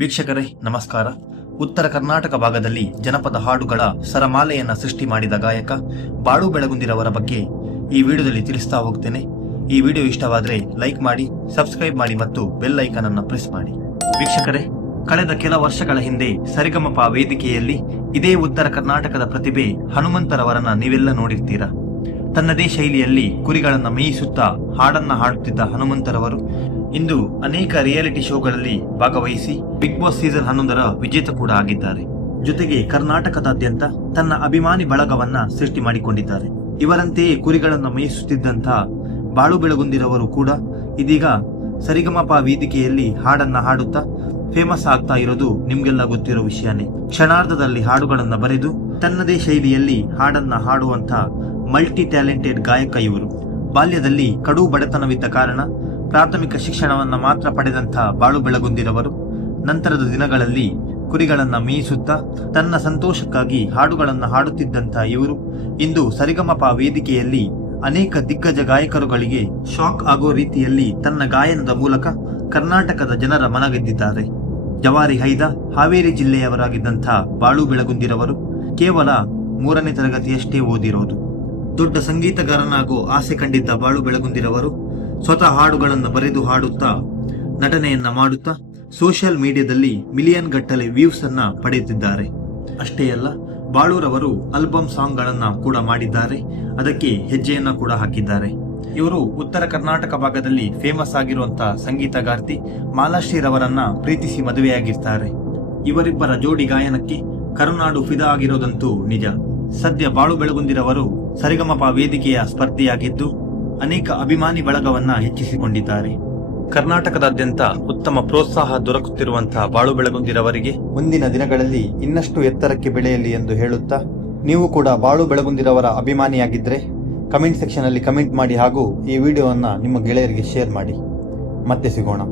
ವೀಕ್ಷಕರೇ, ನಮಸ್ಕಾರ. ಉತ್ತರ ಕರ್ನಾಟಕ ಭಾಗದಲ್ಲಿ ಜನಪದ ಹಾಡುಗಳ ಸರಮಾಲೆಯನ್ನ ಸೃಷ್ಟಿ ಮಾಡಿದ ಗಾಯಕ ಬಾಳು ಬೆಳಗುಂದಿರವರ ಬಗ್ಗೆ ಈ ವಿಡಿಯೋದಲ್ಲಿ ತಿಳಿಸ್ತಾ ಹೋಗ್ತೇನೆ. ಈ ವಿಡಿಯೋ ಇಷ್ಟವಾದರೆ ಲೈಕ್ ಮಾಡಿ, ಸಬ್ಸ್ಕ್ರೈಬ್ ಮಾಡಿ ಮತ್ತು ಬೆಲ್ ಐಕನ್ ಅನ್ನು ಪ್ರೆಸ್ ಮಾಡಿ. ವೀಕ್ಷಕರೇ, ಕಳೆದ ಕೆಲ ವರ್ಷಗಳ ಹಿಂದೆ ಸರಿಗಮಪ ವೇದಿಕೆಯಲ್ಲಿ ಇದೇ ಉತ್ತರ ಕರ್ನಾಟಕದ ಪ್ರತಿಭೆ ಹನುಮಂತರವರನ್ನ ನೀವೆಲ್ಲ ನೋಡಿರ್ತೀರಾ? ತನ್ನದೇ ಶೈಲಿಯಲ್ಲಿ ಕುರಿಗಳನ್ನ ಮೇಯಿಸುತ್ತಾ ಹಾಡನ್ನ ಹಾಡುತ್ತಿದ್ದ ಹನುಮಂತರವರು ಇಂದು ಅನೇಕ ರಿಯಾಲಿಟಿ ಶೋಗಳಲ್ಲಿ ಭಾಗವಹಿಸಿ ಬಿಗ್ ಬಾಸ್ ಸೀಸನ್ ಹನ್ನೊಂದರ ವಿಜೇತ ಕೂಡ ಆಗಿದ್ದಾರೆ. ಜೊತೆಗೆ ಕರ್ನಾಟಕದಾದ್ಯಂತ ತನ್ನ ಅಭಿಮಾನಿ ಬಳಗವನ್ನ ಸೃಷ್ಟಿ ಮಾಡಿಕೊಂಡಿದ್ದಾರೆ. ಇವರಂತೆಯೇ ಕುರಿಗಳನ್ನ ಮೇಯಿಸುತ್ತಿದ್ದಂಥ ಬಾಳು ಬೆಳಗುಂದಿರವರು ಕೂಡ ಇದೀಗ ಸರಿಗಮಪ ವೇದಿಕೆಯಲ್ಲಿ ಹಾಡನ್ನ ಹಾಡುತ್ತಾ ಫೇಮಸ್ ಆಗ್ತಾ ಇರೋದು ನಿಮ್ಗೆಲ್ಲ ಗೊತ್ತಿರೋ ವಿಷಯನೇ. ಕ್ಷಣಾರ್ಧದಲ್ಲಿ ಹಾಡುಗಳನ್ನ ಬರೆದು ತನ್ನದೇ ಶೈಲಿಯಲ್ಲಿ ಹಾಡನ್ನ ಹಾಡುವಂತ ಮಲ್ಟಿ ಟ್ಯಾಲೆಂಟೆಡ್ ಗಾಯಕ ಇವರು. ಬಾಲ್ಯದಲ್ಲಿ ಕಡು ಬಡತನವಿದ್ದ ಕಾರಣ ಪ್ರಾಥಮಿಕ ಶಿಕ್ಷಣವನ್ನು ಮಾತ್ರ ಪಡೆದಂತಹ ಬಾಳು ಬೆಳಗುಂದಿರವರು. ನಂತರದ ದಿನಗಳಲ್ಲಿ ಕುರಿಗಳನ್ನು ಮೇಯಿಸುತ್ತಾ ತನ್ನ ಸಂತೋಷಕ್ಕಾಗಿ ಹಾಡುಗಳನ್ನು ಹಾಡುತ್ತಿದ್ದಂತಹ ಇವರು. ಇಂದು ಸರಿಗಮಪ ವೇದಿಕೆಯಲ್ಲಿ ಅನೇಕ ದಿಗ್ಗಜ ಗಾಯಕರುಗಳಿಗೆ ಶಾಕ್ ಆಗೋ ರೀತಿಯಲ್ಲಿ ತನ್ನ ಗಾಯನದ ಮೂಲಕ ಕರ್ನಾಟಕದ ಜನರ ಮನಗೆದ್ದಿದ್ದಾರೆ. ಜವಾರಿ ಹೈದ ಹಾವೇರಿ ಜಿಲ್ಲೆಯವರಾಗಿದ್ದಂಥ ಬಾಳು ಬೆಳಗುಂದಿರವರು ಕೇವಲ ಮೂರನೇ ತರಗತಿಯಷ್ಟೇ ಓದಿರೋದು. ದೊಡ್ಡ ಸಂಗೀತಗಾರನಾಗೋ ಆಸೆ ಕಂಡಿದ್ದ ಬಾಳು ಬೆಳಗುಂದಿರವರು ಸ್ವತಃ ಹಾಡುಗಳನ್ನು ಬರೆದು ಹಾಡುತ್ತಾ, ನಟನೆಯನ್ನ ಮಾಡುತ್ತಾ, ಸೋಷಿಯಲ್ ಮೀಡಿಯಾದಲ್ಲಿ ಮಿಲಿಯನ್ ಗಟ್ಟಲೆ ವ್ಯೂಸ್ ಅನ್ನ ಪಡೆಯುತ್ತಿದ್ದಾರೆ. ಅಷ್ಟೇ ಅಲ್ಲ, ಬಾಳೂರವರು ಆಲ್ಬಮ್ ಸಾಂಗ್ ಗಳನ್ನ ಕೂಡ ಮಾಡಿದ್ದಾರೆ. ಅದಕ್ಕೆ ಹೆಜ್ಜೆಯನ್ನ ಕೂಡ ಹಾಕಿದ್ದಾರೆ. ಇವರು ಉತ್ತರ ಕರ್ನಾಟಕ ಭಾಗದಲ್ಲಿ ಫೇಮಸ್ ಆಗಿರುವಂತಹ ಸಂಗೀತಗಾರ್ತಿ ಮಾಲಾಶ್ರೀರವರನ್ನ ಪ್ರೀತಿಸಿ ಮದುವೆಯಾಗಿರ್ತಾರೆ. ಇವರಿಬ್ಬರ ಜೋಡಿ ಗಾಯನಕ್ಕೆ ಕರುನಾಡು ಫಿದಾ ಆಗಿರೋದಂತೂ ನಿಜ. ಸದ್ಯ ಬಾಳು ಬೆಳಗುಂದಿರವರು ಸರಿಗಮಪ ವೇದಿಕೆಯ ಸ್ಪರ್ಧಿಯಾಗಿದ್ದು ಅನೇಕ ಅಭಿಮಾನಿ ಬಳಗವನ್ನ ಹೆಚ್ಚಿಸಿಕೊಂಡಿದ್ದಾರೆ. ಕರ್ನಾಟಕದಾದ್ಯಂತ ಉತ್ತಮ ಪ್ರೋತ್ಸಾಹ ದೊರಕುತ್ತಿರುವಂತಹ ಬಾಳು ಬೆಳಗುಂದಿರವರಿಗೆ ಮುಂದಿನ ದಿನಗಳಲ್ಲಿ ಇನ್ನಷ್ಟು ಎತ್ತರಕ್ಕೆ ಬೆಳೆಯಲಿ ಎಂದು ಹೇಳುತ್ತಾ, ನೀವು ಕೂಡ ಬಾಳು ಬೆಳಗುಂದಿರವರ ಅಭಿಮಾನಿಯಾಗಿದ್ದರೆ ಕಮೆಂಟ್ ಸೆಕ್ಷನ್ ಅಲ್ಲಿ ಕಮೆಂಟ್ ಮಾಡಿ ಹಾಗೂ ಈ ವಿಡಿಯೋವನ್ನು ನಿಮ್ಮ ಗೆಳೆಯರಿಗೆ ಶೇರ್ ಮಾಡಿ. ಮತ್ತೆ ಸಿಗೋಣ.